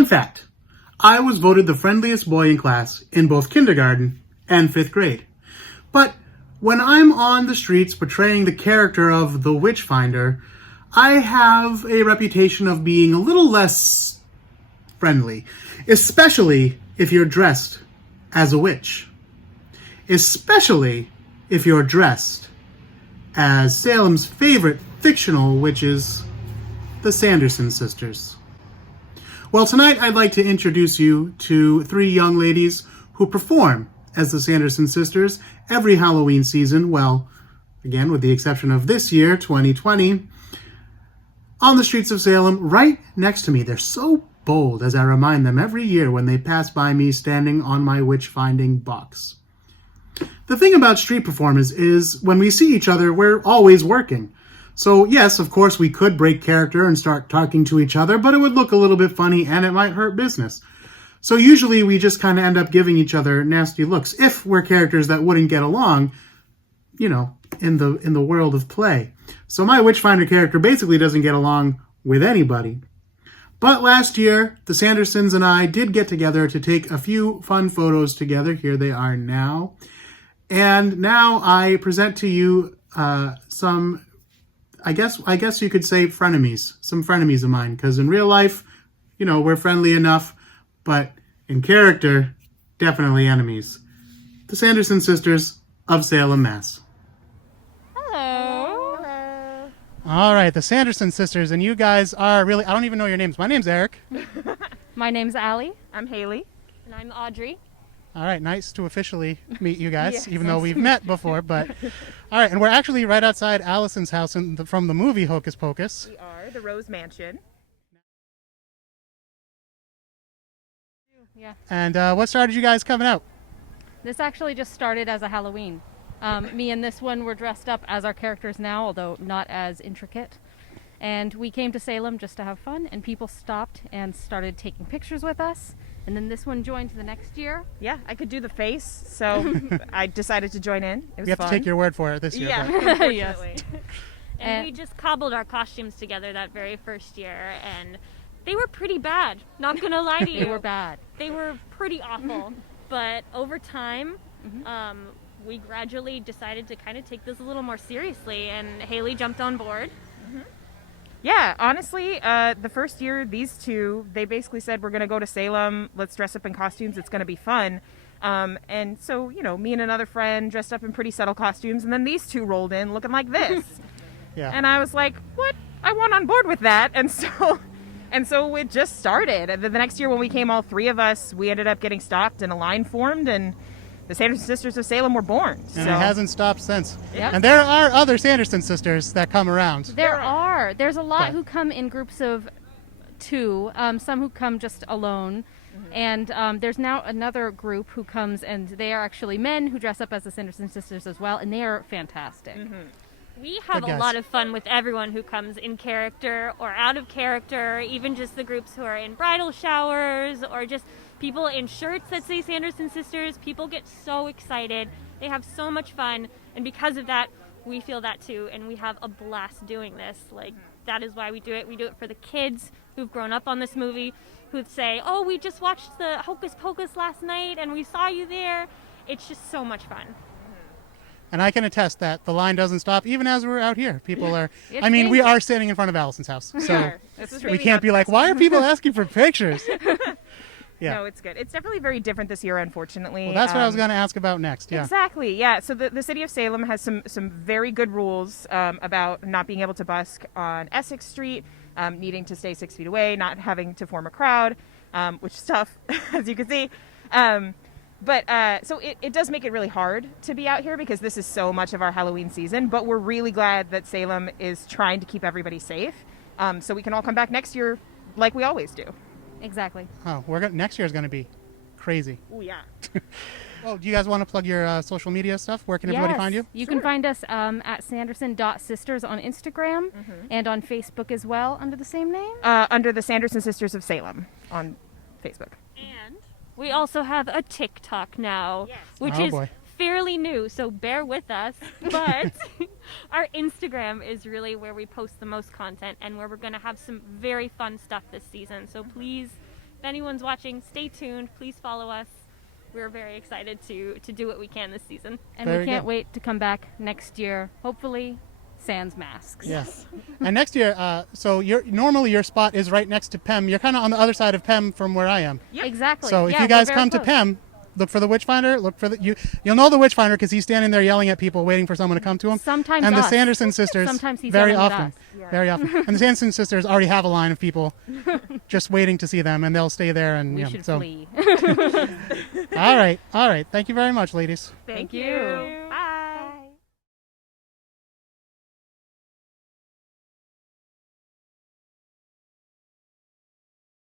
Fun fact, I was voted the friendliest boy in class in both kindergarten and 5th grade. But when I'm on the streets portraying the character of the Witchfinder, I have a reputation of being a little less friendly, especially if you're dressed as a witch. Especially if you're dressed as Salem's favorite fictional witches, the Sanderson sisters. Well, tonight I'd like to introduce you to 3 young ladies who perform as the Sanderson sisters every Halloween season, well, again, with the exception of this year, 2020, on the streets of Salem, right next to me. They're so bold as I remind them every year when they pass by me standing on my witch-finding box. The thing about street performers is when we see each other, we're always working. So yes, of course, we could break character and start talking to each other, but it would look a little bit funny and it might hurt business. So usually we just kind of end up giving each other nasty looks if we're characters that wouldn't get along, you know, in the world of play. So my Witchfinder character basically doesn't get along with anybody. But last year, the Sandersons and I did get together to take a few fun photos together. Here they are now. And now I present to you some, I guess you could say frenemies, some frenemies of mine. Because in real life, you know, we're friendly enough, but in character, definitely enemies. The Sanderson sisters of Salem, Mass. Hello. Hello. All right, the Sanderson sisters, and you guys are really, I don't even know your names. My name's Eric. My name's Allie. I'm Haley. And I'm Audrey. All right, nice to officially meet you guys, Yes. even though we've met before. But all right, and we're actually right outside Allison's house from the movie Hocus Pocus. We are the Rose Mansion. Yeah. And what started you guys coming out? This actually just started as a Halloween. Me and this one were dressed up as our characters now, although not as intricate. And we came to Salem just to have fun, and people stopped and started taking pictures with us. And then this one joined the next year. Yeah, I could do the face, so I decided to join in. It was We have fun. to take your word for it this year. Yeah, but- unfortunately. Yes. And we just cobbled our costumes together that very first year, and they were pretty bad. Not gonna lie to you. They were bad. They were pretty awful. But over time, we gradually decided to kind of take this a little more seriously, and Haley jumped on board. Yeah, honestly, the first year, these two, they basically said, we're going to go to Salem, let's dress up in costumes, it's going to be fun. And so, you know, me and another friend dressed up in pretty subtle costumes, and then these two rolled in looking like this. Yeah. And I was like, what? I want on board with that. And so it just started. And then the next year when we came, all 3 of us, we ended up getting stopped and a line formed, and the Sanderson Sisters of Salem were born. And it hasn't stopped since. Yep. And there are other Sanderson sisters that come around. There are. There's a lot But- who come in groups of 2, some who come just alone. And there's now another group who comes, and they are actually men who dress up as the Sanderson sisters as well, and they are fantastic. We have Good a guys. lot of fun with everyone who comes in character or out of character, even just the groups who are in bridal showers or just people in shirts that say Sanderson Sisters. People get so excited. They have so much fun, and because of that, we feel that too, and we have a blast doing this. Like, that is why we do it. We do it for the kids who've grown up on this movie, who say, oh, we just watched the Hocus Pocus last night and we saw you there. It's just so much fun. And I can attest that the line doesn't stop even as we're out here. People are, It's I mean, we busy. are standing in front of Allison's house. So This is we really can't be like, why are people asking for pictures? Yeah. No, it's good. It's definitely very different this year, unfortunately. Well, that's what I was going to ask about next. Yeah. Exactly, yeah. So the city of Salem has some very good rules about not being able to busk on Essex Street, needing to stay 6 feet away, not having to form a crowd, which is tough, as you can see. But so it does make it really hard to be out here because this is so much of our Halloween season. But we're really glad that Salem is trying to keep everybody safe, so we can all come back next year like we always do. Exactly. Oh, next year is going to be crazy. Oh yeah. Well, do you guys want to plug your social media stuff? Where can everybody find you? You can find us at sanderson.sisters on Instagram and on Facebook as well under the same name. Under the Sanderson Sisters of Salem on Facebook. And we also have a TikTok now, which Oh, is boy. fairly new, so bear with us. But our Instagram is really where we post the most content and where we're going to have some very fun stuff this season. So please if anyone's watching, stay tuned. Please follow us. We're very excited to do what we can this season. And Very we can't good. wait to come back next year, hopefully sans masks. Yes. And next year, so normally your spot is right next to PEM. You're kind of on the other side of PEM from where I am. Yep. Exactly. So if Yeah, you guys we're very come to close. PEM, look for the Witchfinder. Look for you'll know the Witchfinder because he's standing there yelling at people, waiting for someone to come to him. Sometimes and the us. Sanderson sisters, Sometimes he's very yelling at often, us. Yeah. very often. And the Sanderson sisters already have a line of people just waiting to see them, and they'll stay there. And We you know, should so flee. all right. Thank you very much, ladies. Thank Thank you. you.